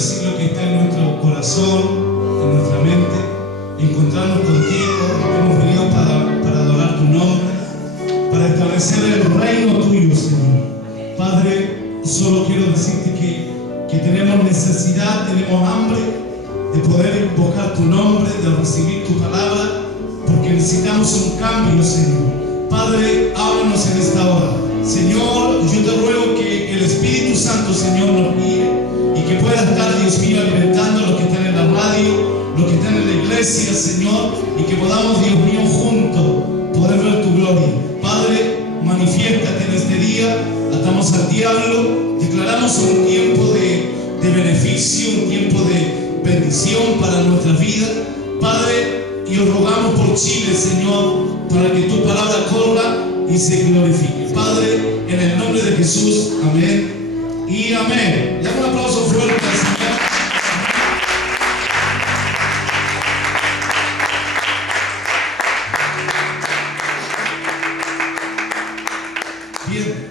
decir lo que está en nuestro corazón, en nuestra mente, encontrarnos contigo. Hemos venido para adorar tu nombre, para establecer el reino tuyo, Señor. Padre, solo quiero decirte que tenemos necesidad, tenemos hambre de poder invocar tu nombre, de recibir tu palabra, porque necesitamos un cambio, Señor. Padre, háblanos en esta hora. Señor, yo te ruego que el Espíritu Santo, Señor, nos guíe y que pueda estar, Dios mío, alimentando a los que están en la radio, los que están en la iglesia, Señor, y que podamos, Dios mío, juntos poder ver tu gloria. Padre, manifiéstate en este día, atamos al diablo, declaramos un tiempo de beneficio, un tiempo de bendición para nuestra vida. Padre, y os rogamos por Chile, Señor, para que tu palabra corra y se glorifique. Padre, en el nombre de Jesús, amén y amén. Dame un aplauso fuerte al Señor.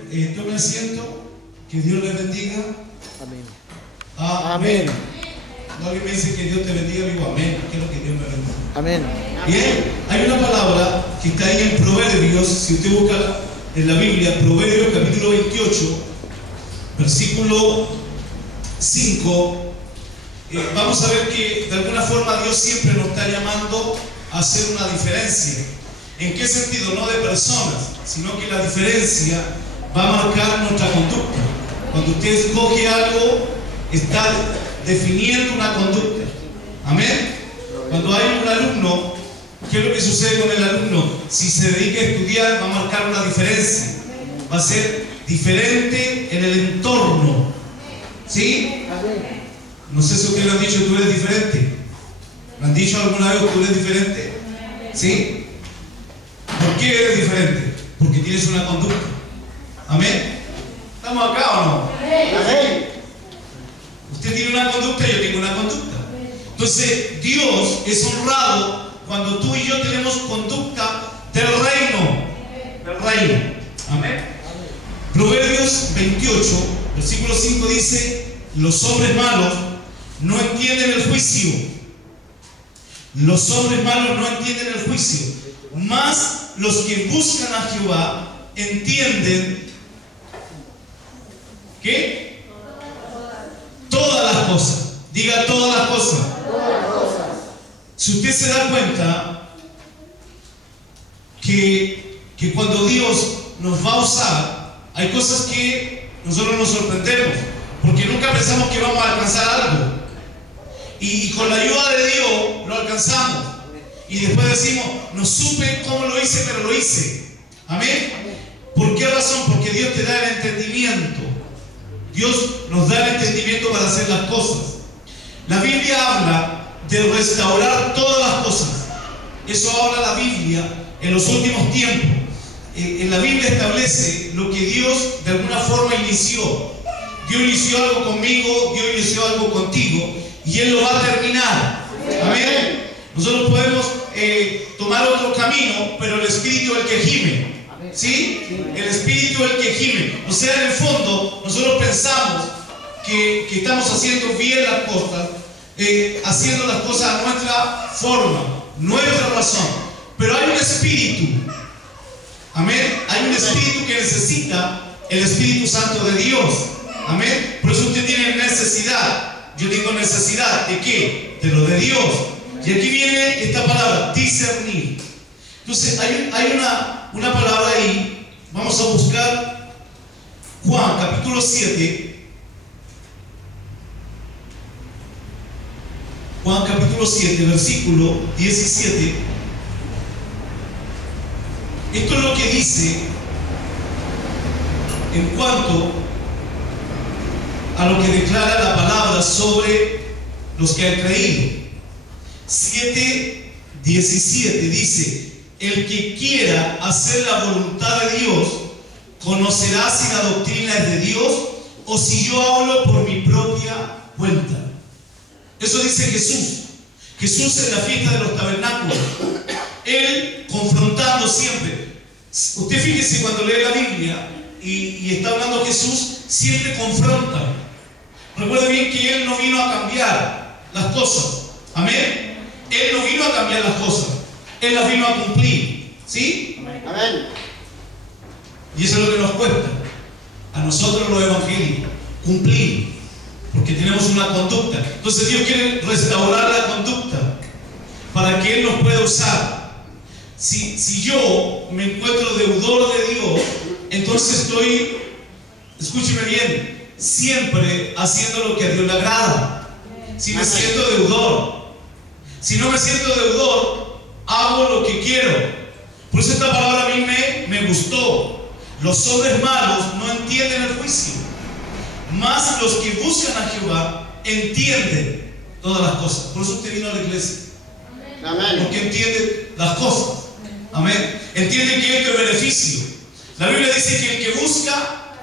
Bien, tome asiento. Que Dios les bendiga. Amén. Amén. No, alguien me dice que Dios te bendiga, digo amén. Quiero que Dios me bendiga. Amén. Bien, hay una palabra que está ahí en Proverbios. Si usted busca en la Biblia, Proverbios capítulo 28, versículo 5, vamos a ver que de alguna forma Dios siempre nos está llamando a hacer una diferencia. ¿En qué sentido? No de personas, sino que la diferencia va a marcar nuestra conducta. Cuando usted escoge algo, está definiendo una conducta. Amén. Cuando hay un alumno, ¿qué es lo que sucede con el alumno? Si se dedica a estudiar, va a marcar una diferencia. Va a ser diferente en el entorno. ¿Sí? No sé si ustedes lo han dicho, tú eres diferente. ¿Lo han dicho alguna vez, tú eres diferente? ¿Sí? ¿Por qué eres diferente? Porque tienes una conducta. Amén. ¿Estamos acá o no? Amén. Usted tiene una conducta, yo tengo una conducta. Entonces, Dios es honrado cuando tú y yo tenemos conducta del reino. Del reino. Amén. Proverbios 28, versículo 5 dice: los hombres malos no entienden el juicio. Los hombres malos no entienden el juicio. Mas los que buscan a Jehová entienden ¿qué? Todas las cosas. Diga todas las cosas. Si usted se da cuenta que cuando Dios nos va a usar, hay cosas que nosotros nos sorprendemos, porque nunca pensamos que vamos a alcanzar algo. Y con la ayuda de Dios lo alcanzamos. Y después decimos, no supe cómo lo hice, pero lo hice. Amén. ¿Por qué razón? Porque Dios te da el entendimiento. Dios nos da el entendimiento para hacer las cosas. La Biblia habla de restaurar todas las cosas. Eso habla la Biblia en los últimos tiempos. En la Biblia establece lo que Dios de alguna forma inició. Dios inició algo conmigo, Dios inició algo contigo, y Él lo va a terminar. Amén. Nosotros podemos tomar otro camino, pero el Espíritu es el que gime. ¿Sí? El Espíritu es el que gime. O sea, en el fondo, nosotros pensamos que estamos haciendo bien las cosas, haciendo las cosas a nuestra forma, nuestra razón. Pero hay un espíritu. Amén. Hay un espíritu que necesita el Espíritu Santo de Dios. Amén. Por eso usted tiene necesidad. Yo tengo necesidad ¿de qué? De lo de Dios. Y aquí viene esta palabra, discernir. Entonces hay una palabra ahí. Vamos a buscar Juan capítulo 7. Juan capítulo 7, versículo 17. Esto es lo que dice en cuanto a lo que declara la palabra sobre los que han creído. 7:17 dice: el que quiera hacer la voluntad de Dios conocerá si la doctrina es de Dios o si yo hablo por mi propia cuenta. Eso dice Jesús. Jesús en la fiesta de los tabernáculos, Él confrontando siempre. Usted fíjese cuando lee la Biblia y está hablando Jesús, siempre confronta. Recuerde bien que Él no vino a cambiar las cosas. Amén. Él no vino a cambiar las cosas. Él las vino a cumplir. ¿Sí? Amén. Y eso es lo que nos cuesta a nosotros los evangélicos, cumplir, porque tenemos una conducta. Entonces Dios quiere restaurar la conducta para que Él nos pueda usar. Si yo me encuentro deudor de Dios, entonces estoy, escúcheme bien, siempre haciendo lo que a Dios le agrada. Si me siento deudor, si no me siento deudor, hago lo que quiero. Por eso esta palabra a mí me gustó. Los hombres malos no entienden el juicio, mas los que buscan a Jehová entienden todas las cosas. Por eso usted vino a la iglesia. Amén. Porque entiende las cosas. Amén. Entiende que esto es beneficio. La Biblia dice que el que busca,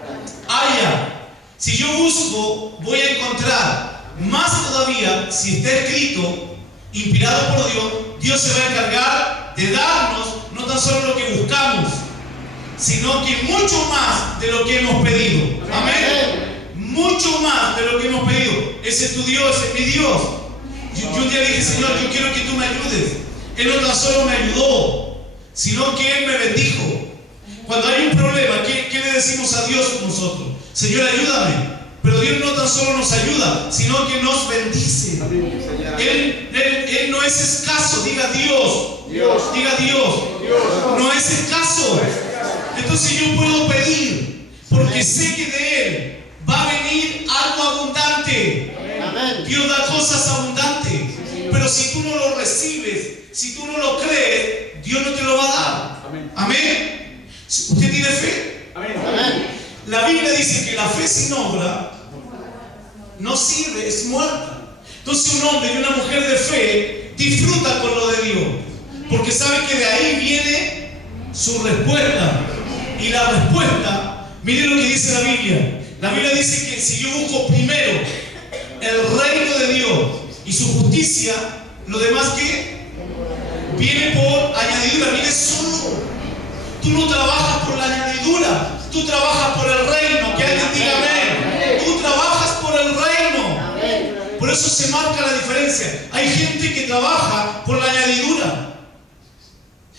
halla. Si yo busco, voy a encontrar. Más todavía, si está escrito, inspirado por Dios, Dios se va a encargar de darnos no tan solo lo que buscamos, sino que mucho más de lo que hemos pedido. Amén. Mucho más de lo que hemos pedido. Ese es tu Dios, ese es mi Dios. Yo un día dije, Señor, yo quiero que tú me ayudes. Él no tan solo me ayudó, sino que Él me bendijo. Cuando hay un problema, ¿qué le decimos a Dios nosotros? Señor, ayúdame. Pero Dios no tan solo nos ayuda, sino que nos bendice. Él no es escaso. Diga Dios. Diga Dios. No es escaso. Entonces yo puedo pedir, porque sé que de Él va a venir algo abundante. Dios da cosas abundantes. Pero si tú no lo recibes, si tú no lo crees, Dios no te lo va a dar. Amén. ¿Usted tiene fe? Amén. La Biblia dice que la fe sin obra no sirve, es muerta. Entonces un hombre y una mujer de fe disfruta con lo de Dios, porque sabe que de ahí viene su respuesta. Y la respuesta, miren lo que dice la Biblia. La Biblia dice que si yo busco primero el reino de Dios y su justicia, lo demás que viene por añadidura, viene solo. Tú no trabajas por la añadidura, tú trabajas por el reino. Que alguien diga amén. Tú trabajas por el reino. Por eso se marca la diferencia. Hay gente que trabaja por la añadidura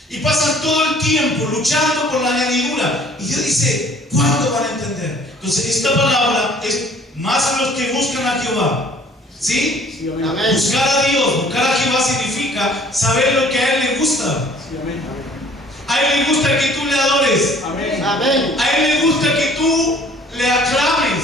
y pasan todo el tiempo luchando por la añadidura. Y Dios dice, ¿cuándo van a entender? Entonces esta palabra es más a los que buscan a Jehová. ¿Sí? Buscar a Dios, buscar a Jehová significa saber lo que a Él le gusta. A Él le gusta que tú le adores. A Él le gusta que tú le aclames.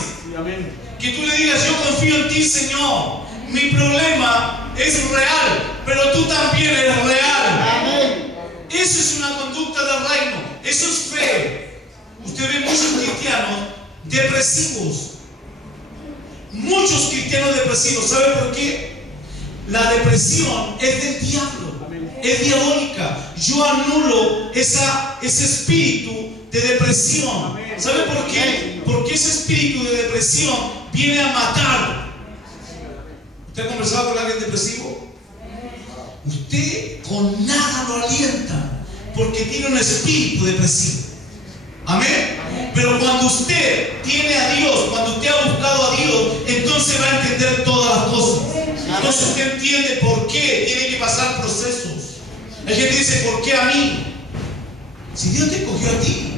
Que tú le digas, yo confío en ti, Señor. Mi problema es real, pero tú también eres real. Eso es una conducta del reino. Eso es fe. Usted ve muchos cristianos depresivos. Muchos cristianos depresivos. ¿Sabe por qué? La depresión es del diablo. Es diabólica. Yo anulo ese espíritu de depresión. ¿Sabe por qué? Porque ese espíritu de depresión viene a matar. ¿Usted ha conversado con alguien depresivo? Usted con nada lo alienta, porque tiene un espíritu depresivo. Amén. Pero cuando usted tiene a Dios, cuando usted ha buscado a Dios, entonces va a entender todas las cosas. Entonces usted entiende por qué tiene que pasar procesos. Hay gente que dice, ¿por qué a mí? Si Dios te escogió a ti.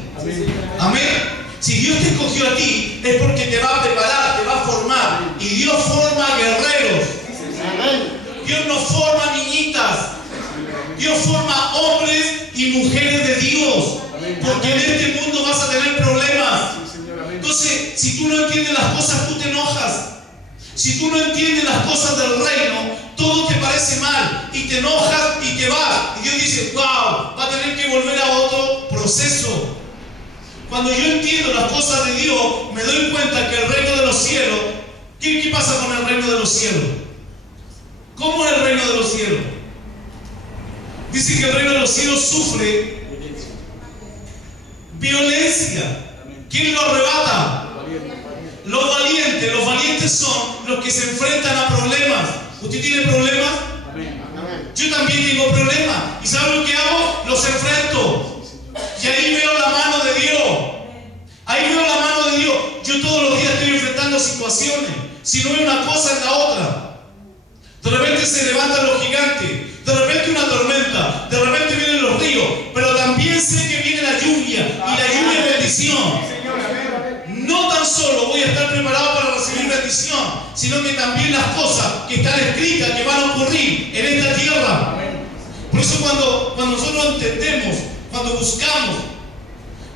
Amén. Si Dios te escogió a ti, es porque te va a preparar, te va a formar. Y Dios forma guerreros. Dios no forma niñitas. Dios forma hombres y mujeres de Dios. Porque en este mundo vas a tener problemas. Entonces, si tú no entiendes las cosas, tú te enojas. Si tú no entiendes las cosas del reino, todo te parece mal. Y te enojas y te vas. Y Dios dice, wow, va a tener que volver a otro proceso. Cuando yo entiendo las cosas de Dios, me doy cuenta que el reino de los cielos, ¿qué pasa con el reino de los cielos? ¿Cómo es el reino de los cielos? Dice que el reino de los cielos sufre violencia. ¿Quién lo arrebata? Los valientes. Los valientes son los que se enfrentan a problemas. ¿Usted tiene problemas? Yo también tengo problemas. ¿Y sabe lo que hago? Los enfrento. Y ahí veo la mano de Dios. Ahí veo la mano de Dios. yo todos los días estoy enfrentando situaciones. Si no es una cosa, es la otra. De repente se levantan los gigantes, de repente una tormenta, de repente vienen los ríos, pero también sé que viene la lluvia, y la lluvia es bendición. No tan solo voy a estar preparado para recibir bendición, sino que también las cosas que están escritas, que van a ocurrir en esta tierra. Por eso cuando nosotros entendemos, cuando buscamos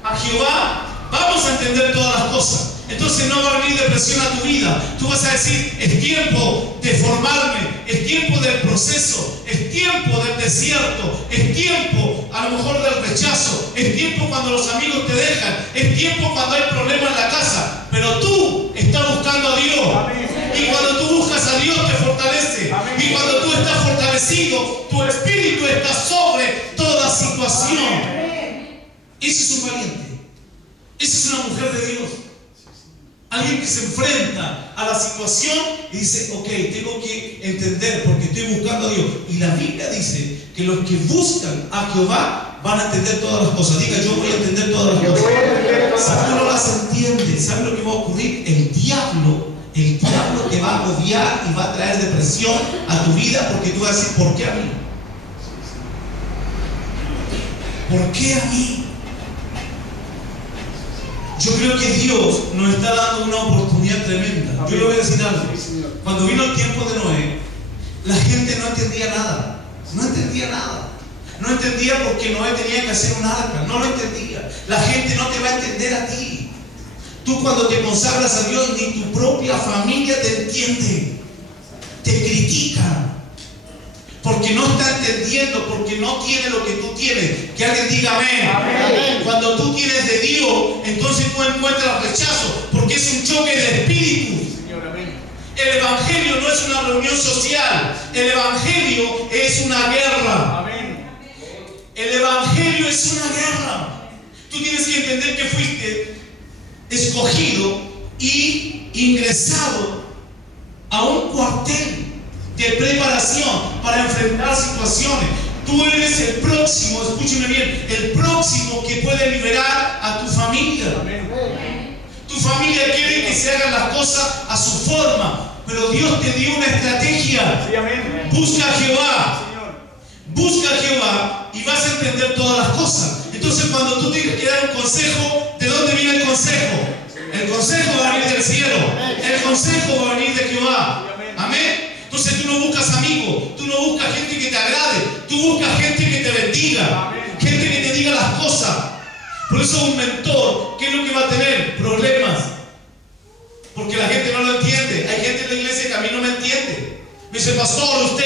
a Jehová, vamos a entender todas las cosas. Entonces no va a venir depresión a tu vida. Tú vas a decir, es tiempo de formarme, es tiempo del proceso, es tiempo del desierto, es tiempo a lo mejor del rechazo, es tiempo cuando los amigos te dejan, es tiempo cuando hay problemas en la casa. Pero tú estás buscando a Dios. Y cuando tú buscas a Dios te fortalece. Y cuando tú estás fortalecido, tu espíritu está sobre toda situación. Ese es un valiente. Esa es una mujer de Dios. Alguien que se enfrenta a la situación y dice, ok, tengo que entender porque estoy buscando a Dios. Y la Biblia dice que los que buscan a Jehová van a entender todas las cosas. Diga, yo voy a entender todas las cosas. Si tú no las entiendes, ¿sabes lo que va a ocurrir? El diablo te va a agobiar y va a traer depresión a tu vida porque tú vas a decir, ¿por qué a mí? ¿Por qué a mí? Yo creo que Dios nos está dando una oportunidad tremenda. Yo le voy a decir algo. Cuando vino el tiempo de Noé, la gente no entendía nada. No entendía nada. No entendía por qué Noé tenía que hacer un arca. No lo entendía. La gente no te va a entender a ti. Tú cuando te consagras a Dios, ni tu propia familia te entiende. Te critican. Porque no está entendiendo, porque no tiene lo que tú tienes. Que alguien diga amén. Amén. Cuando tú tienes de Dios, entonces tú encuentras rechazo, porque es un choque de espíritu. Señor, amén. El evangelio no es una reunión social, el evangelio es una guerra. Amén. El evangelio es una guerra. Tú tienes que entender que fuiste escogido y ingresado a un cuartel de preparación para enfrentar situaciones. Tú eres el próximo, escúcheme bien, el próximo que puede liberar a tu familia. Amén. Tu familia quiere que se hagan las cosas a su forma, pero Dios te dio una estrategia. Sí, amén. Busca a Jehová, Señor. busca a Jehová y vas a entender todas las cosas. Entonces cuando tú tienes que dar un consejo, ¿de dónde viene el consejo? El consejo va a venir del cielo, el consejo va a venir de Jehová. Amén. Entonces tú no buscas amigos, tú no buscas gente que te agrade, tú buscas gente que te bendiga, gente que te diga las cosas. Por eso un mentor, ¿qué es lo que va a tener? Problemas. Porque la gente no lo entiende. Hay gente en la iglesia que a mí no me entiende. Me dice, pastor,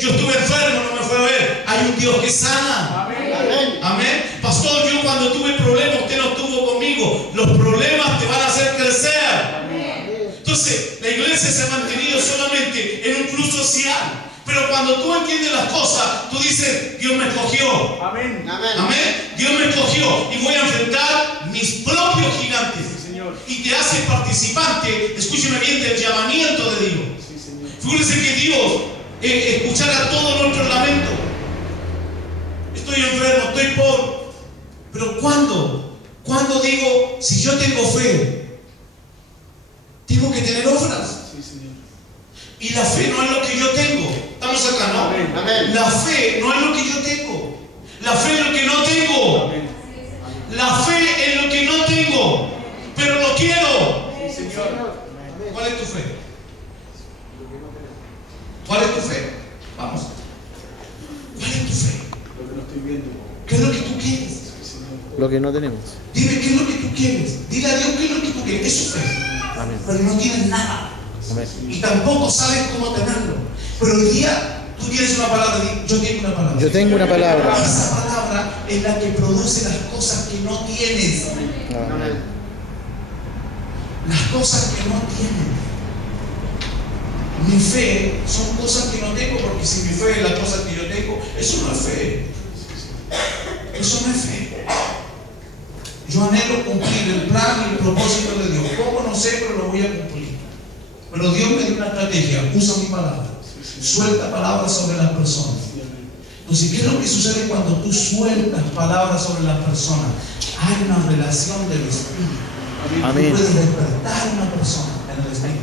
yo estuve enfermo, no me fue a ver. Hay un Dios que sana. Amén. Amén. Pastor, yo cuando tuve problemas, usted no estuvo conmigo. Los problemas te van a hacer crecer. Entonces, la iglesia se ha mantenido solamente en un club social. Pero cuando tú entiendes las cosas, tú dices, Dios me escogió. Amén. Amén. Amén. Dios me escogió y voy a enfrentar mis propios gigantes. Sí, Señor. Y te hace participante, escúcheme bien, del llamamiento de Dios. Sí, Señor. Fíjense que Dios escuchará todo nuestro lamento. Estoy enfermo, estoy pobre. Pero ¿cuándo digo, si yo tengo fe, tengo que tener obras? Sí, Señor. Y la fe no es lo que yo tengo. Estamos acá, ¿no? Amén. Amén. La fe no es lo que yo tengo. La fe es lo que no tengo. Amén. La fe es lo que no tengo, pero lo quiero. Sí, Señor. ¿Cuál es tu fe? ¿Cuál es tu fe? Vamos. ¿Cuál es tu fe? Lo que no estoy viendo. ¿Qué es lo que tú quieres? Sí, Señor. Lo que no tenemos. Dime qué es lo que tú quieres. Dile a Dios qué es lo que tú quieres. Es su fe. Amén. Pero no tienes nada. Amén. Y tampoco sabes cómo tenerlo. Pero hoy día tú tienes una palabra. Yo tengo una palabra. Yo tengo una palabra. Esa palabra es la que produce las cosas que no tienes. Amén. Las cosas que no tienes. Mi fe son cosas que no tengo, porque si mi fe es las cosas que yo tengo, eso no es fe. Eso no es fe. Yo anhelo cumplir el plan y el propósito de Dios. ¿Cómo? No sé, pero lo voy a cumplir. Pero Dios me dio una estrategia. Usa mi palabra. Suelta palabras sobre las personas. Entonces, ¿qué es lo que sucede cuando tú sueltas palabras sobre las personas? Hay una relación del Espíritu. Amén. Tú puedes despertar a una persona en el espíritu.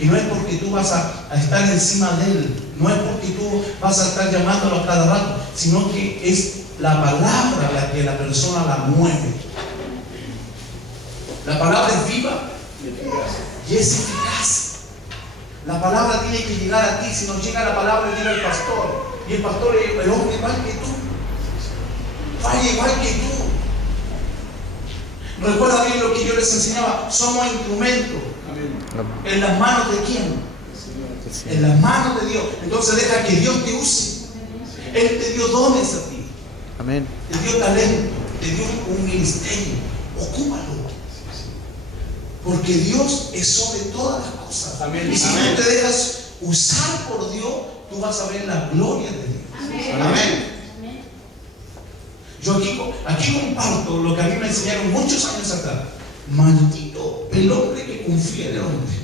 Y no es porque tú vas a estar encima de él, no es porque tú vas a estar llamándolo a cada rato, sino que es la palabra la que la persona la mueve. La palabra es viva y es eficaz. La palabra tiene que llegar a ti. Si no llega la palabra, llega el pastor. Y el pastor es el hombre igual que tú. Falla igual que tú. Recuerda bien lo que yo les enseñaba. Somos instrumentos. ¿En las manos de quién? En las manos de Dios. Entonces deja que Dios te use. Él te dio dones a ti. Amén. Te dio talento. Te dio un ministerio. Ocúpalo. Porque Dios es sobre todas las cosas. Amén. Y si Amén. tú te dejas usar por Dios, tú vas a ver la gloria de Dios. Amén. Yo aquí comparto lo que a mí me enseñaron muchos años atrás. Maldito el hombre que confía en el hombre.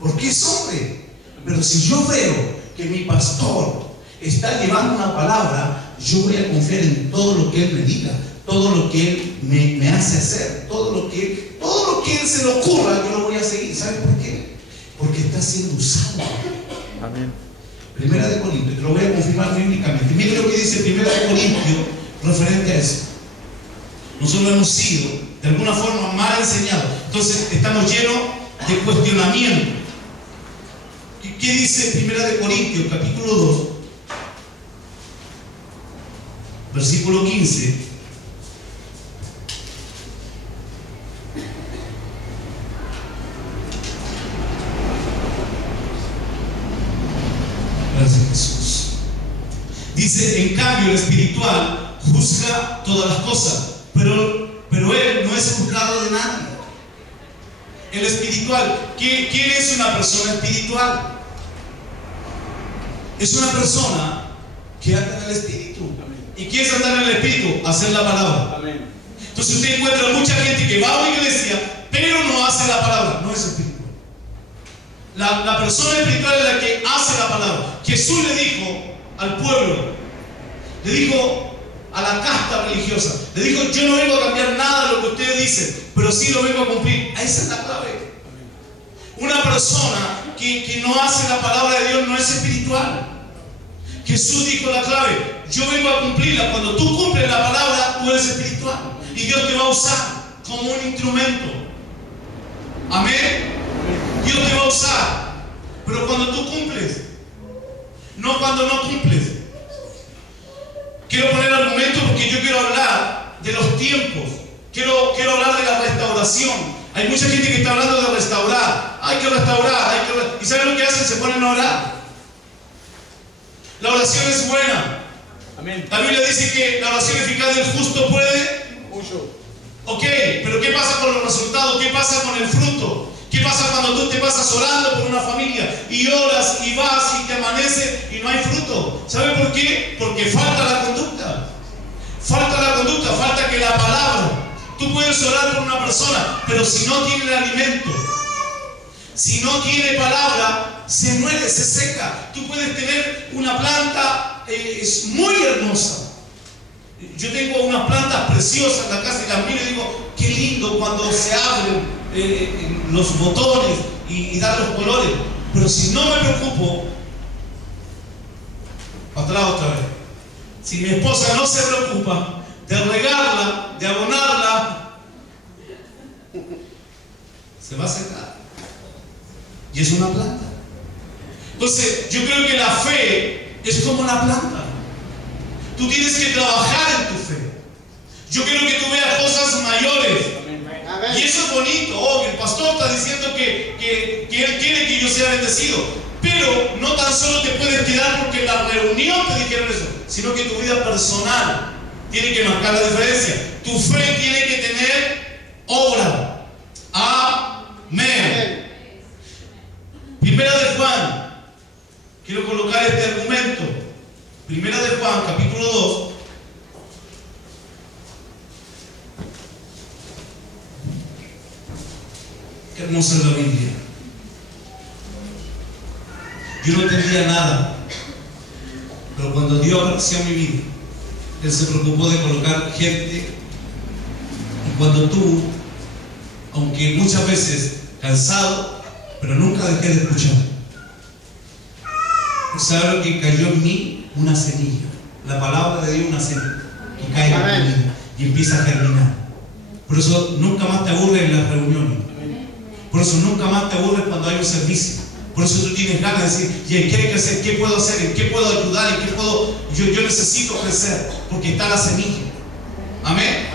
Porque es hombre. Pero si yo veo que mi pastor está llevando una palabra, yo voy a confiar en todo lo que él me diga, todo lo que él me hace hacer, todo lo que él se le ocurra, yo lo voy a seguir. ¿Sabes por qué? Porque está siendo usado. Amén. Primera de Corintios, te lo voy a confirmar bíblicamente. Mire lo que dice Primera de Corintios referente a eso. Nosotros hemos sido de alguna forma mal enseñados. Entonces estamos llenos de cuestionamiento. ¿Qué dice Primera de Corintios, capítulo 2, versículo 15? Gracias, Jesús. Dice, en cambio, el espiritual juzga todas las cosas, pero él no es juzgado de nadie. El espiritual, ¿quién es una persona espiritual? Es una persona que anda en el espíritu. ¿Y qué es andar en el espíritu? Hacer la palabra. Amén. Entonces usted encuentra mucha gente que va a una iglesia, pero no hace la palabra. No es espiritual. La persona espiritual es la que hace la palabra. Jesús le dijo al pueblo, le dijo a la casta religiosa, le dijo, yo no vengo a cambiar nada de lo que ustedes dicen, pero sí lo vengo a cumplir. Esa es la clave. Una persona que no hace la palabra de Dios no es espiritual. Jesús dijo la clave, yo vengo a cumplirla. Cuando tú cumples la palabra, tú eres espiritual y Dios te va a usar como un instrumento. Amén. Dios te va a usar, pero cuando tú cumples, no cuando no cumples. Quiero poner argumentos porque yo quiero hablar de los tiempos. Quiero hablar de la restauración. Hay mucha gente que está hablando de restaurar. Hay que restaurar, ¿Y saben lo que hacen? Se ponen a orar. La oración es buena. Amén. La Biblia dice que la oración eficaz del justo puede. Mucho. Ok, pero ¿qué pasa con los resultados? ¿Qué pasa con el fruto? ¿Qué pasa cuando tú te pasas orando por una familia y oras y vas y te amanece y no hay fruto? ¿Sabe por qué? Porque falta la conducta. Falta la conducta, falta que la palabra. Tú puedes orar por una persona, pero si no tiene el alimento, si no tiene palabra, se muere, se seca. Tú puedes tener una planta, es muy hermosa. Yo tengo unas plantas preciosas en la casa y las miro y digo, qué lindo cuando se abren los botones y dan los colores. Pero si no me preocupo, atrás otra vez. Si mi esposa no se preocupa de regarla, de abonarla, se va a secar. Y es una planta. Entonces, yo creo que la fe es como una planta. Tú tienes que trabajar en tu fe. Yo quiero que tú veas cosas mayores. Amén. Y eso es bonito. Obvio, el pastor está diciendo que él quiere que yo sea bendecido. Pero no tan solo te puedes quedar porque en la reunión te dijeron eso, sino que tu vida personal tiene que marcar la diferencia. Tu fe tiene que tener obra. Amén. Primera de Juan. Quiero colocar este argumento. Primera de Juan, capítulo 2. Qué hermosa es la Biblia. Yo no entendía nada, pero cuando Dios apareció en mi vida, Él se preocupó de colocar gente. Y cuando tú aunque muchas veces cansado, pero nunca dejé de escuchar. ¿Sabe lo que cayó en mí? Una semilla. La palabra de Dios, una semilla que cae en mi vida y empieza a germinar. Por eso nunca más te aburres en las reuniones. Por eso nunca más te aburres cuando hay un servicio. Por eso tú tienes ganas de decir, ¿y qué hay que hacer? ¿Qué puedo hacer? ¿En qué puedo ayudar? ¿En qué puedo? Yo necesito crecer, porque está la semilla. Amén.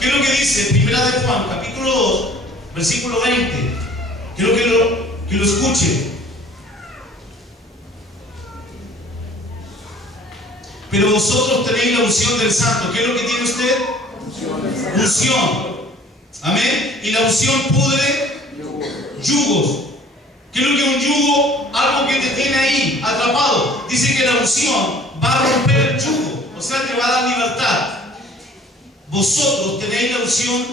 ¿Qué es lo que dice? Primera de Juan, capítulo 2, versículo 20. Quiero que lo escuche. Pero vosotros tenéis la unción del Santo. ¿Qué es lo que tiene usted? Unción. Amén. Y la unción pudre yugos. ¿Qué es lo que es un yugo? Algo que te tiene ahí, atrapado. Dice que la unción va a romper el yugo. O sea, te va a dar libertad. Vosotros tenéis la unción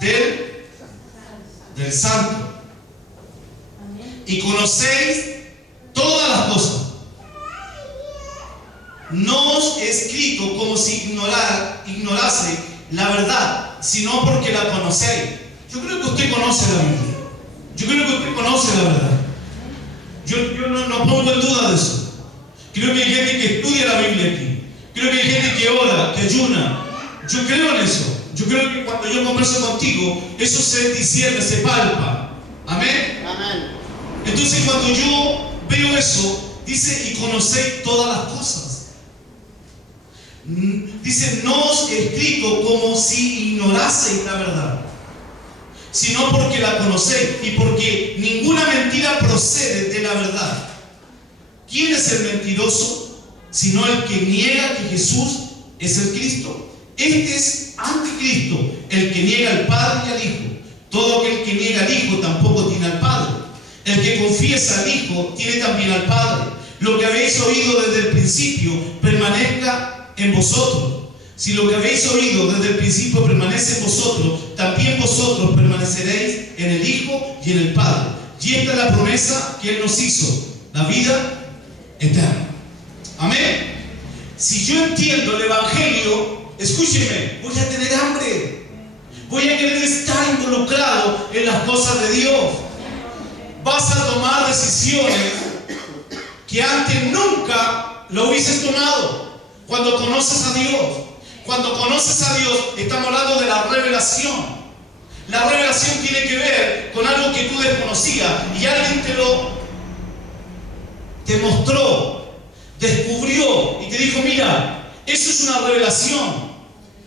del Santo. Y conocéis todas las cosas. No os he escrito como si ignorase la verdad, sino porque la conocéis. Yo creo que usted conoce la Biblia. Yo creo que usted conoce la verdad. Yo no pongo en duda de eso. Creo que hay gente que estudia la Biblia aquí. Creo que hay gente que ora, que ayuna. Yo creo en eso. Yo creo que cuando yo converso contigo, eso se discierne, se palpa. Amén. Amén. Entonces cuando yo veo eso, dice, y conocéis todas las cosas. Dice, no os he escrito como si ignoraseis la verdad, sino porque la conocéis y porque ninguna mentira procede de la verdad. ¿Quién es el mentiroso? Sino el que niega que Jesús es el Cristo. Este es anticristo, el que niega al Padre y al Hijo. Todo aquel que niega al Hijo tampoco tiene al Padre. El que confiesa al Hijo tiene también al Padre. Lo que habéis oído desde el principio permanezca en vosotros. Si lo que habéis oído desde el principio permanece en vosotros, también vosotros permaneceréis en el Hijo y en el Padre. Y esta es la promesa que Él nos hizo, la vida eterna. Amén. Si yo entiendo el Evangelio, escúcheme, voy a tener hambre. Voy a querer estar involucrado en las cosas de Dios. Vas a tomar decisiones que antes nunca lo hubieses tomado. Cuando conoces a Dios, estamos hablando de la revelación. La revelación tiene que ver con algo que tú desconocías y alguien te mostró, descubrió y te dijo, mira, eso es una revelación.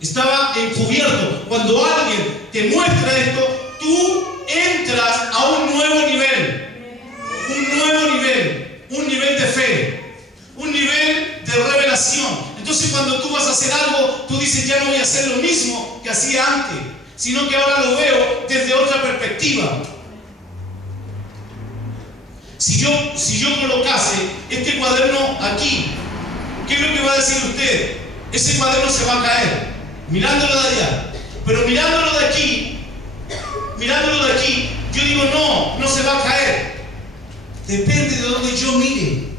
Estaba encubierto. Cuando alguien te muestra esto, tú entras a un nuevo nivel, un nivel de fe, un nivel de revelación. Entonces cuando tú vas a hacer algo, tú dices, ya no voy a hacer lo mismo que hacía antes, sino que ahora lo veo desde otra perspectiva. Si yo colocase este cuaderno aquí, ¿qué es lo que va a decir usted? Ese cuaderno se va a caer, mirándolo de allá. Pero mirándolo de aquí, yo digo, no se va a caer. Depende de donde yo mire.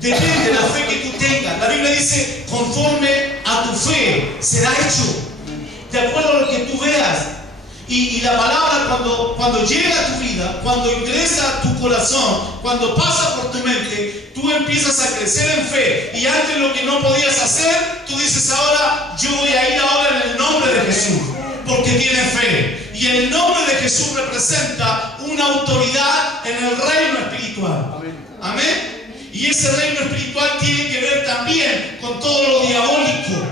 Depende de la fe que tú tengas. La Biblia dice, conforme a tu fe será hecho. De acuerdo a lo que tú veas. Y la palabra cuando llega a tu vida, cuando ingresa a tu corazón, cuando pasa por tu mente, tú empiezas a crecer en fe. Y antes lo que no podías hacer, tú dices ahora, yo voy a ir ahora en el nombre de Jesús. Porque tienes fe. Y el nombre de Jesús representa una autoridad en el reino espiritual. Amén. Y ese reino espiritual tiene que ver también con todo lo diabólico,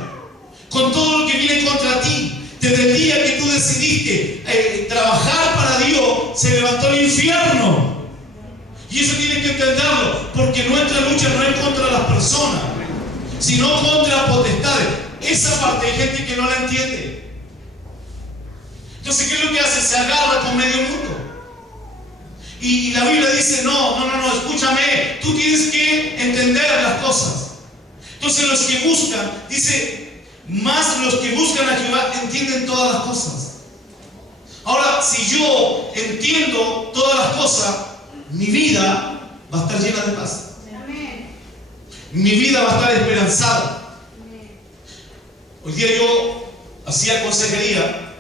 con todo lo que viene contra ti. Desde el día que tú decidiste trabajar para Dios, se levantó el infierno. Y eso tienes que entenderlo, porque nuestra lucha no es contra las personas, sino contra potestades. Esa parte hay gente que no la entiende. Entonces, ¿qué es lo que hace? Se agarra con medio mundo. Y la Biblia dice, no, escúchame, tú tienes que entender las cosas. Entonces los que buscan, dice, más los que buscan a Jehová entienden todas las cosas. Ahora, si yo entiendo todas las cosas, mi vida va a estar llena de paz. Mi vida va a estar esperanzada. Hoy día yo hacía consejería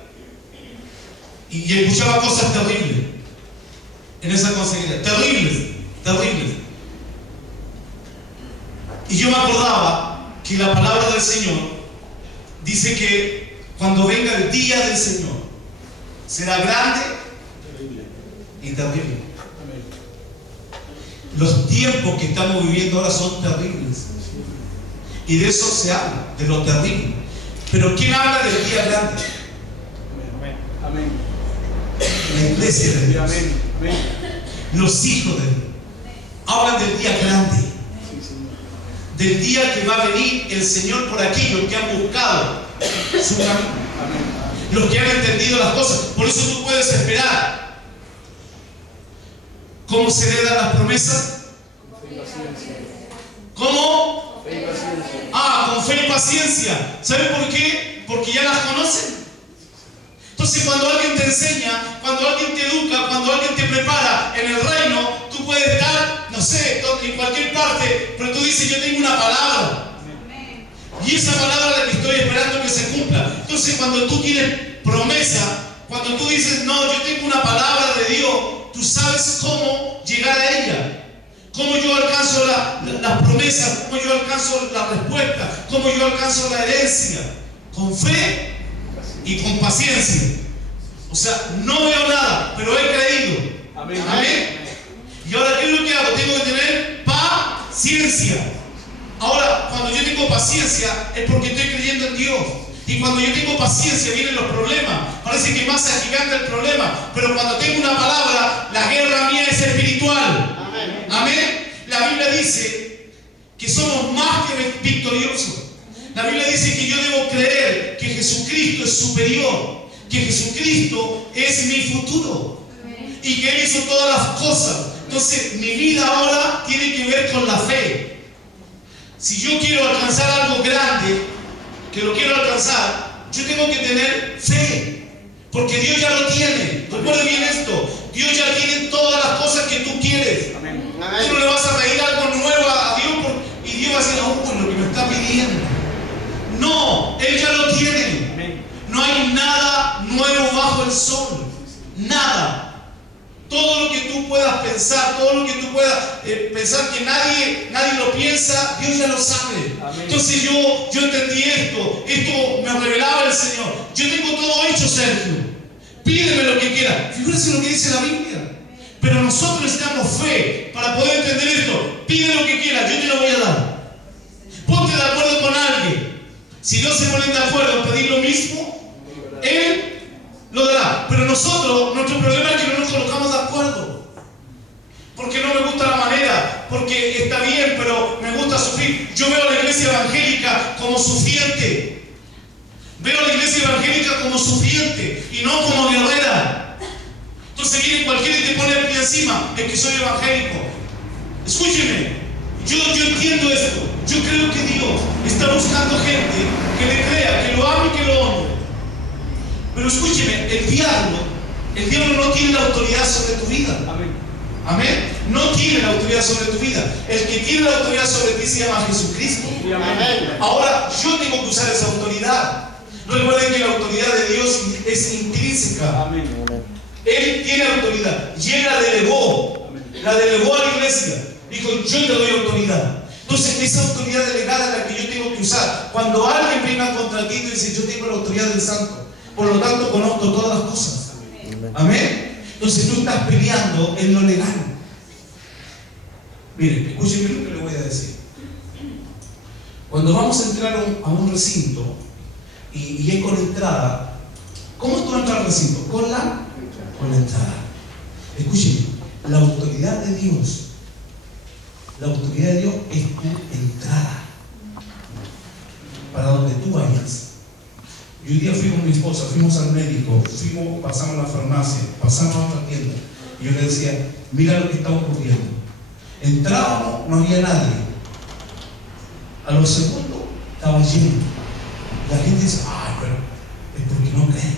y escuchaba cosas terribles en esa consejería, terribles. Y yo me acordaba que la palabra del Señor dice que cuando venga el día del Señor será grande y terrible. Los tiempos que estamos viviendo ahora son terribles. Y de eso se habla, de lo terrible. Pero ¿quién habla del día grande? Amén. La iglesia de Dios. Amén. Amén. Los hijos de Dios. Hablan del día grande. Sí, Señor. Del día que va a venir el Señor por aquellos que han buscado su camino. Amén. Los que han entendido las cosas. Por eso tú puedes esperar. ¿Cómo se le dan las promesas? Fe y paciencia. ¿Cómo? Fe y paciencia. Con fe y paciencia. ¿Saben por qué? Porque ya las conocen. Entonces cuando alguien te enseña, cuando alguien te educa, cuando alguien te prepara en el reino, tú puedes estar, no sé, en cualquier parte, pero tú dices, yo tengo una palabra. Y esa palabra es la que estoy esperando que se cumpla. Entonces cuando tú tienes promesa, cuando tú dices, no, yo tengo una palabra de Dios, tú sabes cómo llegar a ella. Cómo yo alcanzo las promesas, cómo yo alcanzo la respuesta, cómo yo alcanzo la herencia. Con fe y con paciencia. O sea, no veo nada, pero he creído. Amén. Amén. Y ahora, ¿qué es lo que hago? Tengo que tener paciencia. Ahora, cuando yo tengo paciencia, es porque estoy creyendo en Dios. Y cuando yo tengo paciencia, vienen los problemas. Parece que más se agiganta el problema. Pero cuando tengo una palabra, la guerra mía es espiritual. Amén. Amén. La Biblia dice que somos más que victoriosos. La Biblia dice que yo debo creer que Jesucristo es superior, que Jesucristo es mi futuro y que Él hizo todas las cosas. Entonces mi vida ahora tiene que ver con la fe. Si yo quiero alcanzar algo grande, que lo quiero alcanzar, yo tengo que tener fe, porque Dios ya lo tiene. Recuerda bien esto, Dios ya tiene todas las cosas que tú quieres. Amén. Tú no le vas a pedir algo nuevo a Dios y Dios va a decir, lo que me está pidiendo. No, Él ya lo tiene. Amén. No hay nada nuevo bajo el sol. Nada. Todo lo que tú puedas pensar, todo lo que tú puedas pensar que nadie lo piensa, Dios ya lo sabe. Amén. Entonces yo entendí esto me revelaba el Señor. Yo tengo todo hecho, Sergio. Pídeme lo que quieras. Fíjese lo que dice la Biblia. Pero nosotros necesitamos fe para poder entender esto. Pide lo que quieras, yo te lo voy a dar. Ponte de acuerdo con alguien. Si no se ponen de acuerdo en pedir lo mismo, Él lo dará. Pero nosotros, nuestro problema es que no nos colocamos de acuerdo. Porque no me gusta la manera, porque está bien, pero me gusta sufrir. Yo veo a la iglesia evangélica como sufriente. Veo a la iglesia evangélica como sufriente y no como guerrera. Entonces viene cualquiera y te pone el pie encima, es que soy evangélico. Escúcheme, yo entiendo esto. Yo creo que Dios está buscando gente que le crea, que lo ame y que lo honre. Pero escúcheme, el diablo no tiene la autoridad sobre tu vida. Amén. Amén. No tiene la autoridad sobre tu vida. El que tiene la autoridad sobre ti se llama Jesucristo. Amén. Ahora yo tengo que usar esa autoridad. Recuerden que la autoridad de Dios es intrínseca. Amén. Él tiene autoridad y Él la delegó. Amén. La delegó a la iglesia. Dijo, yo te doy autoridad. Entonces esa autoridad delegada es la que yo tengo que usar. Cuando alguien venga contra ti y dice, yo tengo la autoridad del Santo, por lo tanto conozco todas las cosas. Amén. Entonces tú estás peleando en lo legal. Miren, escúchenme lo que le voy a decir. Cuando vamos a entrar a un recinto y es con entrada, ¿cómo tú entras al recinto? Con la entrada. Escúchenme, la autoridad de Dios es tu entrada para donde tú vayas. Y un día fui con mi esposa, fuimos al médico, pasamos a la farmacia, pasamos a otra tienda. Y yo le decía, mira lo que está ocurriendo. Entrábamos, no había nadie. A los segundos estaba lleno. La gente dice, ay, pero es porque no creen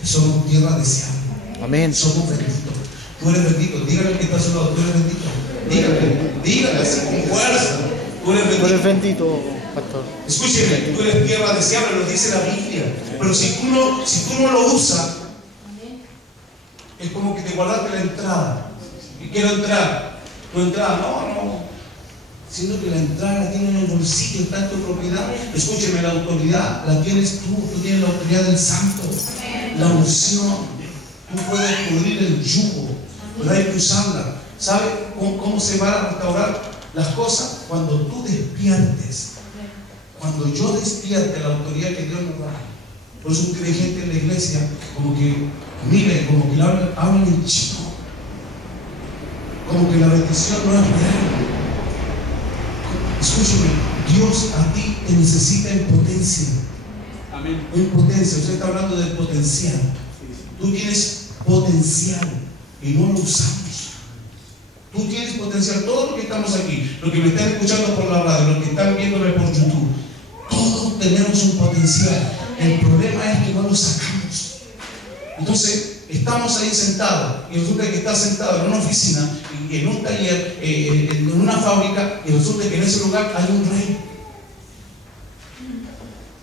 que somos tierra deseable. Amén. Somos benditos. Tú eres bendito. Dígale al que está a su lado, tú eres bendito. Dígale así con fuerza. Tú eres bendito. Tú eres bendito, pastor. Escúcheme, tú eres tierra deseable, lo dice la Biblia. Pero si tú no lo usas, Es como que te guardaste la entrada. Y quiero entrar. Tu entrada, no. Sino que la entrada la tienes en el bolsillo, está en tu propiedad. Escúcheme, la autoridad la tienes tú tienes la autoridad del Santo, la unción. Tú puedes pudrir el yugo, pero hay que usarla. ¿Sabe cómo se van a restaurar las cosas? Cuando tú despiertes. Cuando yo despierte la autoridad que Dios nos da. Por eso usted ve gente en la iglesia como que, mire, como que hablan en chino. Como que la bendición no es real. Escúcheme, Dios a ti te necesita en potencia. Amén. En potencia, usted está hablando del potencial. Tú tienes potencial y no lo usamos. Tú tienes potencial, todo lo que estamos aquí, lo que me están escuchando por la radio, lo que están viéndome por YouTube, todos tenemos un potencial. El problema es que no lo sacamos. Entonces, estamos ahí sentados y resulta que estás sentado en una oficina, en un taller, en una fábrica, y resulta que en ese lugar hay un rey.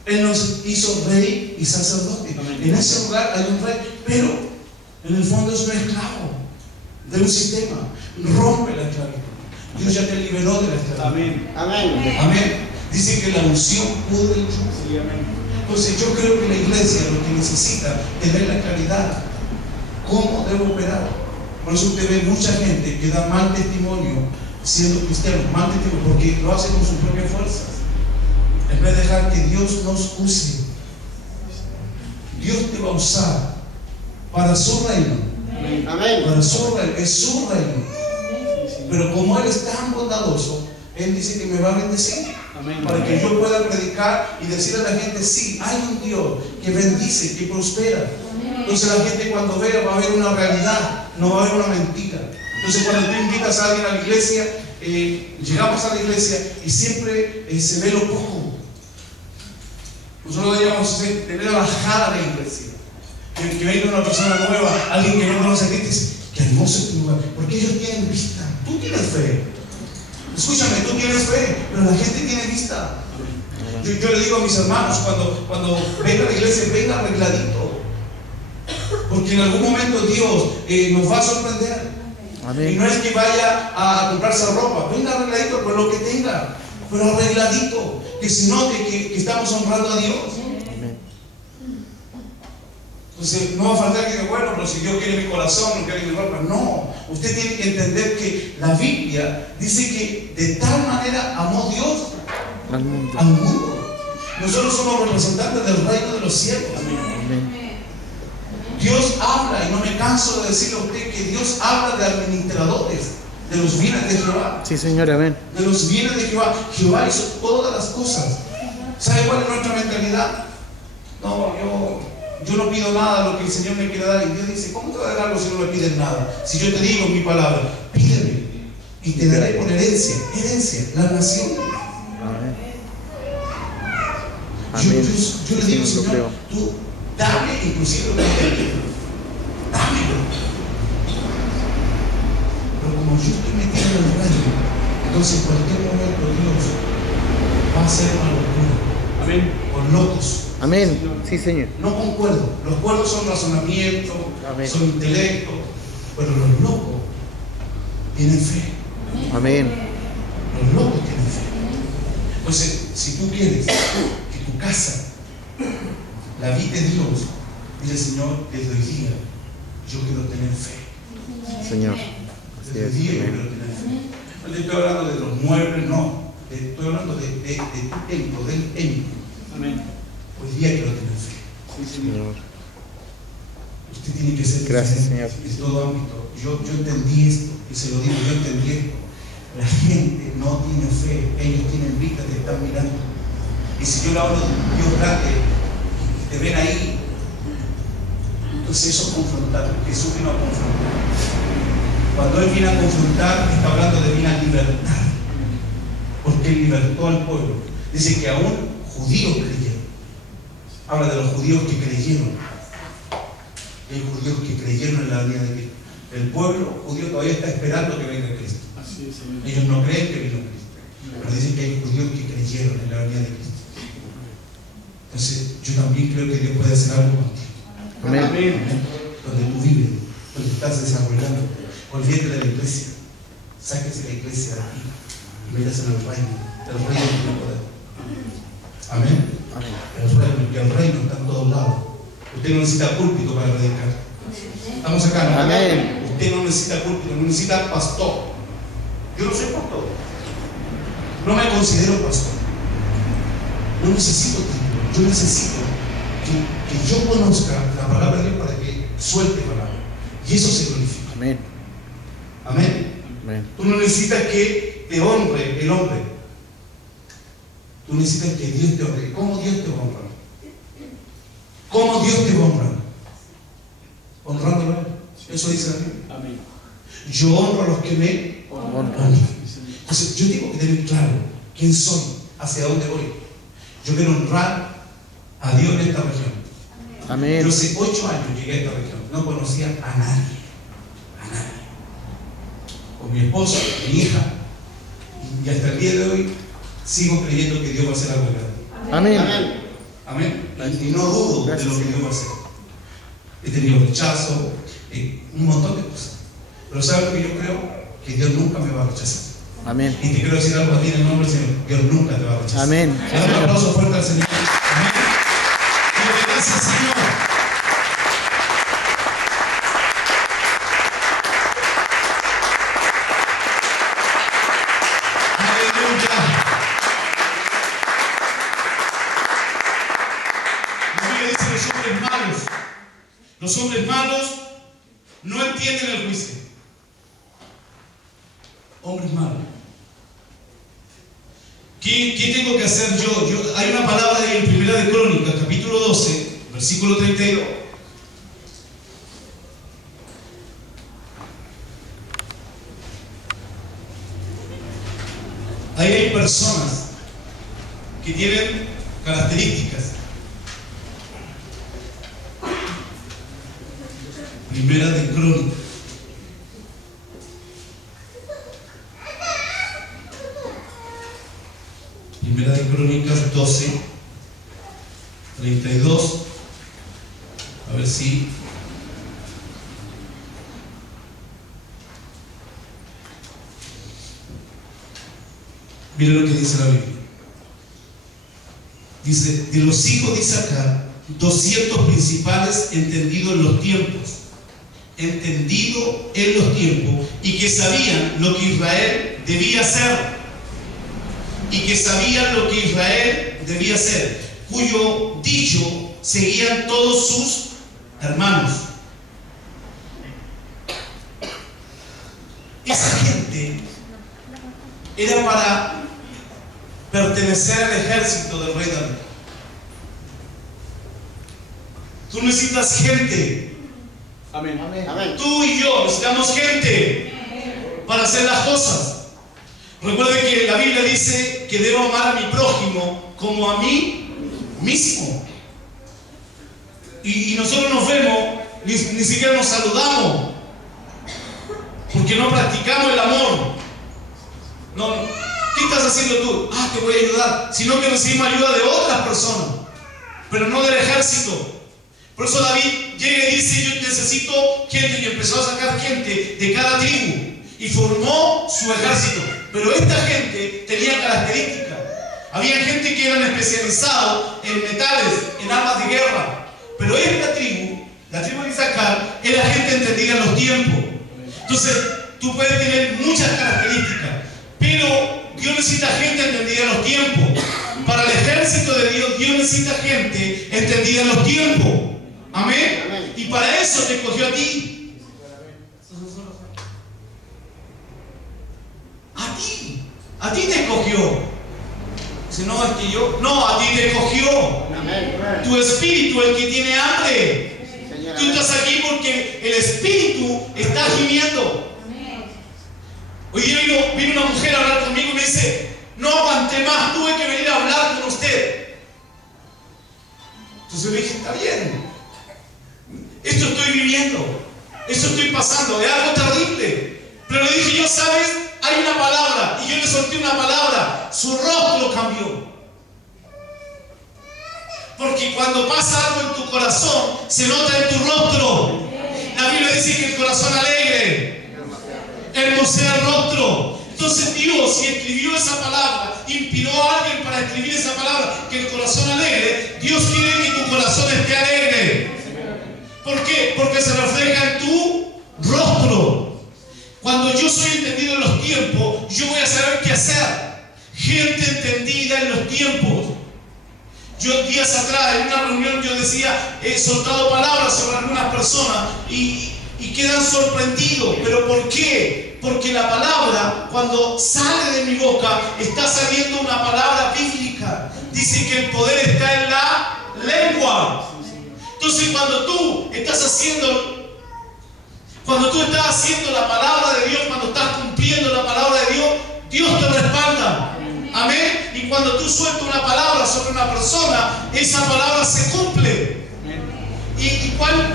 Él nos hizo rey y sacerdote. En ese lugar hay un rey, pero en el fondo es un esclavo de un sistema. Rompe la esclavitud. Dios ya te liberó de la esclavitud. Amén. Amén. Amén. Dice que la unción pudre el yugo. Sí, amén. Entonces yo creo que la iglesia lo que necesita es tener la claridad. ¿Cómo debo operar? Por eso usted ve mucha gente que da mal testimonio siendo cristiano, mal testimonio, porque lo hace con sus propias fuerzas. En vez de dejar que Dios nos use, Dios te va a usar para su reino. Amén. Para su reino, es su reino. Pero como Él es tan bondadoso, Él dice que me va a bendecir. Amén. Para que yo pueda predicar y decirle a la gente, sí, hay un Dios que bendice, que prospera. Entonces la gente cuando vea va a ver una realidad, no va a ver una mentira. Entonces cuando tú invitas a alguien a la iglesia, llegamos a la iglesia y siempre se ve lo poco. Nosotros deberíamos tener la bajada de la iglesia. Que venga una persona nueva, alguien que no conoce a gente, dice, qué hermoso este lugar, porque ellos tienen vista. Tú tienes fe. Escúchame, tú tienes fe, pero la gente tiene vista. Yo le digo a mis hermanos, cuando venga a la iglesia, venga arregladito. Porque en algún momento Dios nos va a sorprender. Amén. Y no es que vaya a comprarse ropa, venga arregladito con lo que tenga, pero arregladito, que se note que estamos honrando a Dios. Amén. Entonces no va a faltar que diga, bueno, pero si Dios quiere mi corazón, no quiere mi ropa. No, usted tiene que entender que la Biblia dice que de tal manera amó Dios Al mundo. al mundo. Nosotros somos representantes del reino de los cielos. Amén. Dios habla, y no me canso de decirle a usted que Dios habla de administradores de los bienes de Jehová. Sí, Señor, amén. De los bienes de Jehová. Jehová hizo todas las cosas. ¿Sabe cuál es nuestra mentalidad? No, yo no pido nada de lo que el Señor me quiere dar. Y Dios dice, ¿cómo te va a dar algo si no me pides nada? Si yo te digo mi palabra, pídeme y te daré por herencia, la nación. Amén. Yo le digo, Sí, lo Señor, creo. tú dame inclusive lo que te pido. Dámelo. Pero como yo estoy metido en el reino, entonces en cualquier momento Dios va a hacer una locura. Amén. Con locos. Amén. Sí, Señor. No concuerdo. Los cuerdos son razonamiento, Amén. son intelecto, pero los locos tienen fe. Amén. Los locos tienen fe. Entonces, si tú quieres que tu casa la habite Dios, dile, Señor, desde hoy día yo quiero tener fe. Señor. Así Desde es. hoy día yo Amén. quiero tener fe. No te estoy hablando de los muebles, no. Estoy hablando de tu templo, del templo. Amén. Hoy día quiero tener fe. Sí, Señor. Señor. Usted tiene que ser Gracias, diferente Señor. en todo ámbito. Yo entendí esto, y se lo digo, yo entendí esto. La gente no tiene fe, ellos tienen vista, te están mirando. Y si yo le hablo de un Dios grande, y te ven ahí, entonces eso es confrontar. Jesús vino a confrontar. Cuando Él viene a confrontar, está hablando de venir a libertar. Porque Él libertó al pueblo. Dice que aún judíos creyeron. Habla de los judíos que creyeron. Hay judíos que creyeron en la venida de Cristo. El pueblo judío todavía está esperando que venga Cristo. Así es, Señor. Ellos no creen que vino Cristo. Pero dicen que hay judíos que creyeron en la venida de Cristo. Entonces, yo también creo que Dios puede hacer algo contigo. Amén. Amén. Donde tú vives, lo que estás desarrollando. Olvídate de la iglesia. Sáquese la iglesia de aquí y métase en el reino. El reino tiene poder. Amén. El reino está en todos lados. Usted no necesita púlpito para predicar. Estamos acá, ¿no? Amén. Usted no necesita púlpito, no necesita pastor. Yo no soy pastor. No me considero pastor. No necesito título. Yo necesito que yo conozca la palabra de Dios para que suelte palabra. Y eso se glorifica. Amén. Amén. Amén. Tú no necesitas que te honre el hombre. Tú necesitas que Dios te honre. ¿Cómo Dios te honra? ¿Cómo Dios te honra? Honrándolo. Eso dice la Biblia. Amén. Yo honro a los que me honran. Entonces yo tengo que tener claro quién soy, hacia dónde voy. Yo quiero honrar a Dios en esta región. Amén. Yo hace 8 años llegué a esta región. No conocía a nadie. A nadie. Con mi esposa, mi hija. Y hasta el día de hoy sigo creyendo que Dios va a hacer algo grande. Amén. Amén. Y no dudo de lo que Dios va a hacer. He tenido rechazo, un montón de cosas. Pero ¿sabes lo que yo creo? Que Dios nunca me va a rechazar. Amén. Y te quiero decir algo a ti en el nombre del Señor. Dios nunca te va a rechazar. Amén. Dale un aplauso fuerte al Señor. Amén. Gracias, Señor. Aleluya. La Biblia dice los hombres malos. Los hombres malos no entienden el juicio. Hombres malos. ¿Qué tengo que hacer yo? Hay una palabra ahí en Primera de Crónicas, capítulo 12, versículo 32. Ahí hay personas que tienen características. Primera de Crónicas. Primera de Crónicas 12, 32. A ver si. Mira lo que dice la Biblia. Dice, de los hijos de Isaacar, 200 principales entendidos en los tiempos. Entendido en los tiempos. Y que sabían lo que Israel debía hacer. Y que sabían lo que Israel debía hacer, cuyo dicho seguían todos sus hermanos. Esa gente era para pertenecer al ejército del rey David. Tú necesitas gente. Amén. Amén. Tú y yo necesitamos gente para hacer las cosas. Recuerde que la Biblia dice que debo amar a mi prójimo como a mí mismo. Y nosotros nos vemos, ni siquiera nos saludamos, porque no practicamos el amor. No, ¿qué estás haciendo tú? Ah, te voy a ayudar. Sino que recibimos ayuda de otras personas, pero no del ejército. Por eso David llega y dice, yo necesito gente, y empezó a sacar gente de cada tribu y formó su ejército. Pero esta gente tenía características. Había gente que eran especializados en metales, en armas de guerra. Pero esta tribu, la tribu de Isaacar, era gente entendida en los tiempos. Entonces, tú puedes tener muchas características, pero Dios necesita gente entendida en los tiempos. Para el ejército de Dios, Dios necesita gente entendida en los tiempos. Amén. Amén. Y para eso te escogió a ti. A ti te escogió. Dice, no, es que yo. No, a ti te escogió. Amén. Tu espíritu, el que tiene hambre. Señor, Tú estás aquí porque el espíritu está gimiendo. Hoy día vino una mujer a hablar conmigo y me dice, no aguanté más, tuve que venir a hablar con usted. Entonces yo le dije, está bien. Esto estoy viviendo. Esto estoy pasando. Es algo terrible. Pero le dije yo, ¿sabes? Hay una palabra, y yo le solté una palabra, su rostro cambió. Porque cuando pasa algo en tu corazón, se nota en tu rostro. La Biblia dice que el corazón alegre hermosea el rostro. Entonces Dios, si escribió esa palabra, inspiró a alguien para escribir esa palabra, que el corazón alegre, Dios quiere que tu corazón esté alegre. ¿Por qué? Porque se refleja en tu rostro. Cuando yo soy entendido en los tiempos, yo voy a saber qué hacer. Gente entendida en los tiempos. Yo días atrás en una reunión yo decía, he soltado palabras sobre algunas personas y quedan sorprendidos. ¿Pero por qué? Porque la palabra, cuando sale de mi boca, está saliendo una palabra bíblica. Dice que el poder está en la lengua. Entonces cuando tú estás haciendo la palabra de Dios, cuando estás cumpliendo la palabra de Dios, Dios te respalda. Amén. Y cuando tú sueltas una palabra sobre una persona, esa palabra se cumple. ¿Y cuál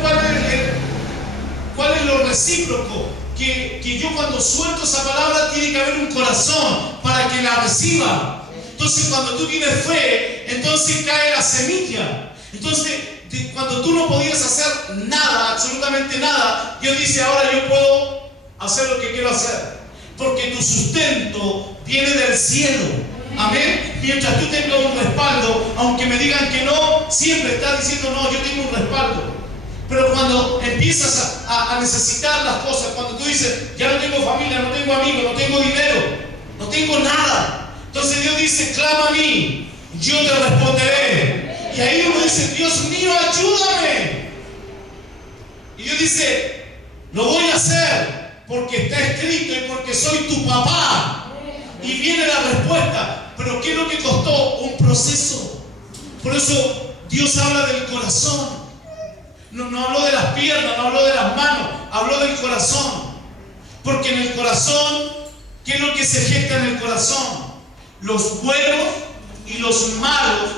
es lo recíproco? Que yo cuando suelto esa palabra tiene que haber un corazón para que la reciba. Entonces cuando tú tienes fe, entonces cae la semilla. Entonces cuando tú no podías hacer nada, absolutamente nada, Dios dice, ahora yo puedo hacer lo que quiero hacer. Porque tu sustento viene del cielo. Amén. Mientras tú tengas un respaldo, aunque me digan que no, siempre estás diciendo, no, yo tengo un respaldo. Pero cuando empiezas a necesitar las cosas, cuando tú dices, ya no tengo familia, no tengo amigos, no tengo dinero, no tengo nada, entonces Dios dice, clama a mí, yo te responderé. Y ahí uno dice, Dios mío, ayúdame. Y Dios dice, lo voy a hacer porque está escrito y porque soy tu papá. Y viene la respuesta. Pero ¿qué es lo que costó? Un proceso. Por eso Dios habla del corazón. No habló de las piernas, no habló de las manos, habló del corazón. Porque en el corazón, ¿qué es lo que se gesta en el corazón? Los buenos y los malos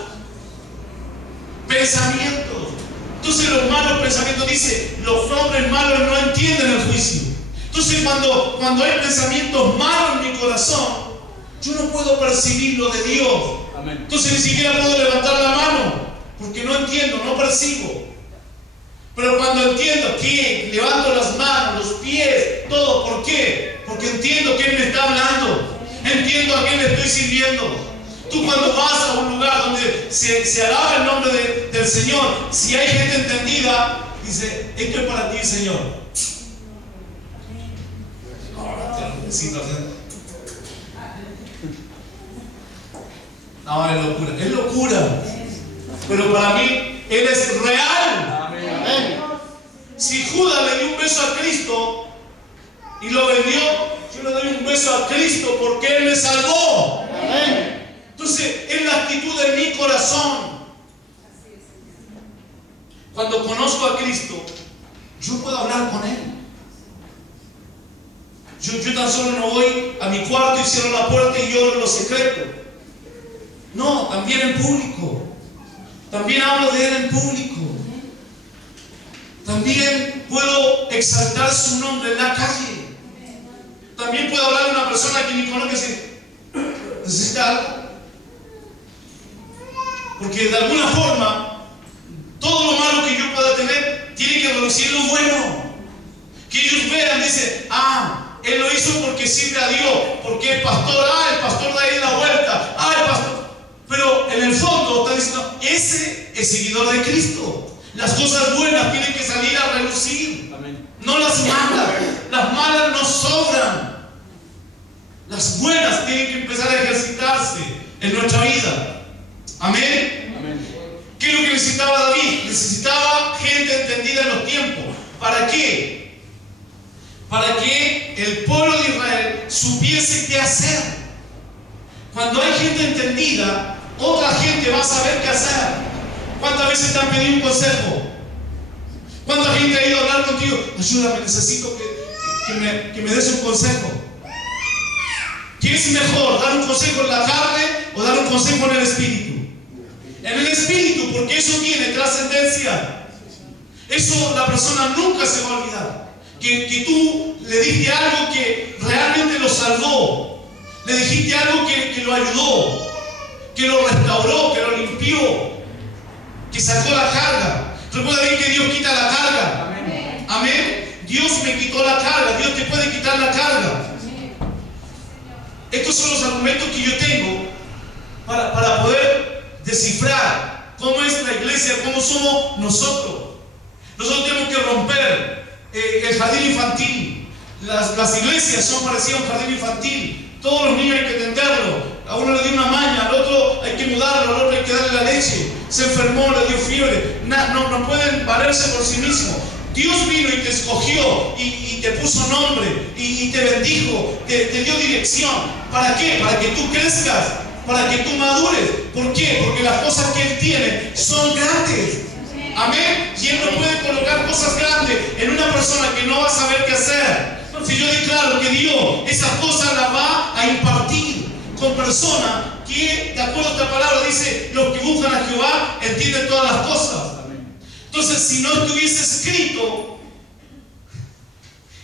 pensamientos. Entonces los malos pensamientos, dice, los hombres malos no entienden el juicio. Entonces cuando hay pensamientos malos en mi corazón, yo no puedo percibir lo de Dios. Amén. Entonces ni siquiera puedo levantar la mano, porque no entiendo, no percibo. Pero cuando entiendo que levanto las manos, los pies, todo, ¿por qué? Porque entiendo que Él me está hablando. Entiendo a quién le estoy sirviendo. Tú cuando vas a un lugar donde se alaba el nombre del Señor, si hay gente entendida, dice, esto es para ti, Señor. Ahora te lo necesito hacer. No, es locura. Es locura. Pero para mí, Él es real. Amén. Si Judas le dio un beso a Cristo y lo vendió, yo le doy un beso a Cristo porque Él me salvó. Amén. Entonces, es la actitud de mi corazón. Cuando conozco a Cristo, yo puedo hablar con Él. Yo tan solo no voy a mi cuarto y cierro la puerta y lloro en lo secreto. No, también en público. También hablo de Él en público. También puedo exaltar su nombre en la calle. También puedo hablar de una persona que ni conoce, que necesita algo. Porque de alguna forma, todo lo malo que yo pueda tener tiene que reducir lo bueno. Que ellos vean, dicen, Él lo hizo porque sirve a Dios, porque es pastor, el pastor da ahí la vuelta, el pastor. Pero en el fondo está diciendo, ese es seguidor de Cristo. Las cosas buenas tienen que salir a relucir. Amén. No las malas. Las malas no sobran. Las buenas tienen que empezar a ejercitarse en nuestra vida. Amén. Amén. ¿Qué es lo que necesitaba David? Necesitaba gente entendida en los tiempos. ¿Para qué? Para que el pueblo de Israel supiese qué hacer. Cuando hay gente entendida, otra gente va a saber qué hacer. ¿Cuántas veces te han pedido un consejo? ¿Cuánta gente ha ido a hablar contigo? Ayúdame, necesito que me des un consejo. ¿Qué es mejor, dar un consejo en la carne o dar un consejo en el espíritu? En el espíritu, porque eso tiene trascendencia. Eso la persona nunca se va a olvidar. Que tú le diste algo que realmente lo salvó. Le dijiste algo que lo ayudó, que lo restauró, que lo limpió, que sacó la carga. Recuerda bien que Dios quita la carga. Amén. Amén. Dios me quitó la carga. Dios te puede quitar la carga. Estos son los argumentos que yo tengo para poder descifrar cómo es la iglesia, cómo somos nosotros. Nosotros tenemos que romper el jardín infantil. Las iglesias son parecidas a un jardín infantil. Todos los niños hay que atenderlo. A uno le dio una maña, al otro hay que mudarlo, al otro hay que darle la leche. Se enfermó, le dio fiebre. No pueden valerse por sí mismos. Dios vino y te escogió y te puso nombre y te bendijo, te dio dirección. ¿Para qué? Para que tú crezcas, para que tú madures. ¿Por qué? Porque las cosas que Él tiene son grandes. Amén. Y Él no puede colocar cosas grandes en una persona que no va a saber qué hacer. Si yo declaro que Dios esas cosas las va a impartir con personas que, de acuerdo a esta palabra, dice: los que buscan a Jehová entienden todas las cosas. Entonces, si no estuviese escrito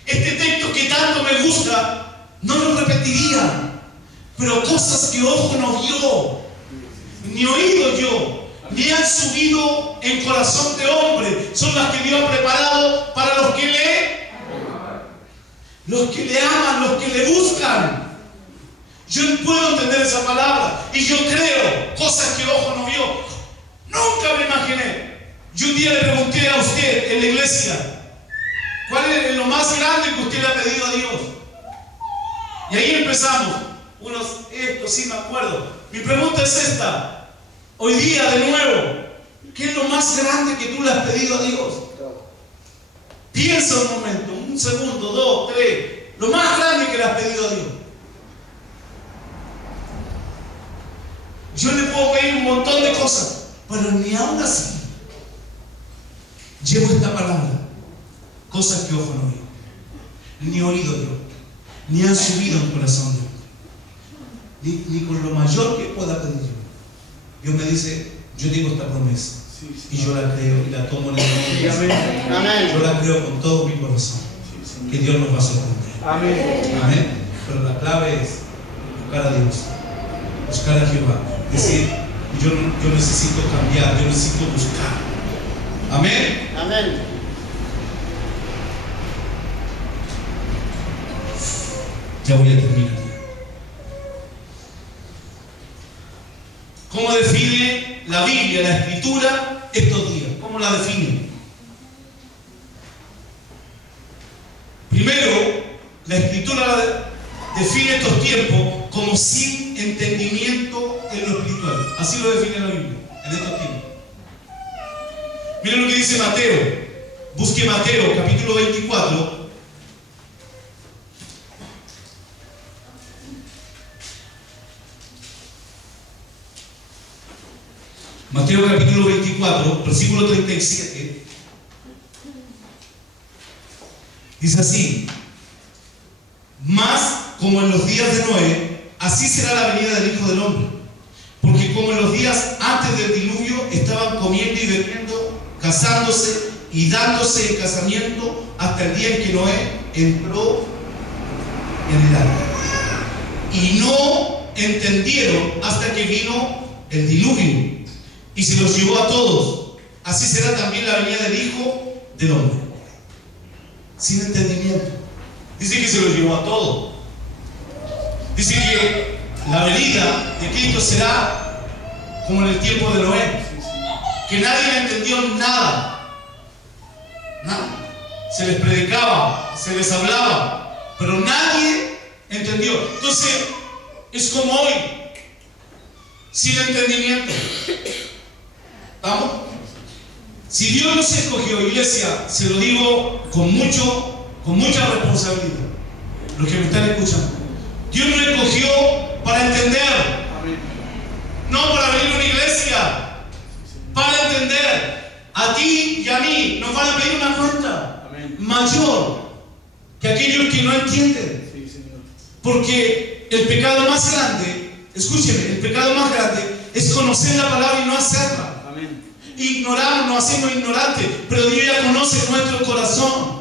este texto que tanto me gusta, no lo repetiría. Pero cosas que ojo no vio, ni oído yo, ni han subido en corazón de hombre, son las que Dios ha preparado para los que le aman, los que le buscan. Yo no puedo entender esa palabra, y yo creo cosas que ojo no vio. Nunca me imaginé. Yo un día le pregunté a usted en la iglesia: ¿cuál es lo más grande que usted le ha pedido a Dios? Y ahí empezamos. Esto sí me acuerdo. Mi pregunta es esta. Hoy día de nuevo, ¿qué es lo más grande que tú le has pedido a Dios? Piensa un momento, un segundo, 2, 3. Lo más grande que le has pedido a Dios. Yo le puedo pedir un montón de cosas, pero ni aún así llevo esta palabra. Cosas que ojo no vio, ni oído yo, ni han subido en corazón de hombre, ni con lo mayor que pueda pedir yo. Dios me dice: yo digo esta promesa, y yo la creo y la tomo en el nombre de Dios. Yo la creo con todo mi corazón, que Dios nos va a sorprender. Amén. Pero la clave es buscar a Dios, buscar a Jehová, decir: yo necesito cambiar, yo necesito buscar. Amén. Amén. Ya voy a terminar. ¿Cómo define la Biblia, la Escritura, estos días? ¿Cómo la define? Primero, la Escritura define estos tiempos como sin entendimiento en lo espiritual. Así lo define la Biblia en estos tiempos. Miren lo que dice Mateo. Busque Mateo, capítulo 24. Mateo capítulo 24, versículo 37. Dice así: mas como en los días de Noé, así será la venida del Hijo del Hombre. Porque como en los días antes del diluvio estaban comiendo y bebiendo, casándose y dándose en casamiento, hasta el día en que Noé entró en el arca. Y no entendieron hasta que vino el diluvio y se los llevó a todos. Así será también la venida del Hijo del Hombre. Sin entendimiento. Dice que se los llevó a todos. Dice que la venida de Cristo será como en el tiempo de Noé, que nadie le entendió nada. Nada. Se les predicaba, se les hablaba, pero nadie entendió. Entonces, es como hoy, sin entendimiento. ¿Vamos? Si Dios nos escogió, iglesia, se lo digo con mucha responsabilidad, los que me están escuchando, Dios nos escogió para entender, no para venir a una iglesia, para entender. A ti y a mí nos van a pedir una cuenta mayor que aquellos que no entienden. Porque el pecado más grande, escúcheme, el pecado más grande es conocer la palabra y no hacerla. Ignoramos, nos hacemos ignorantes, pero Dios ya conoce nuestro corazón.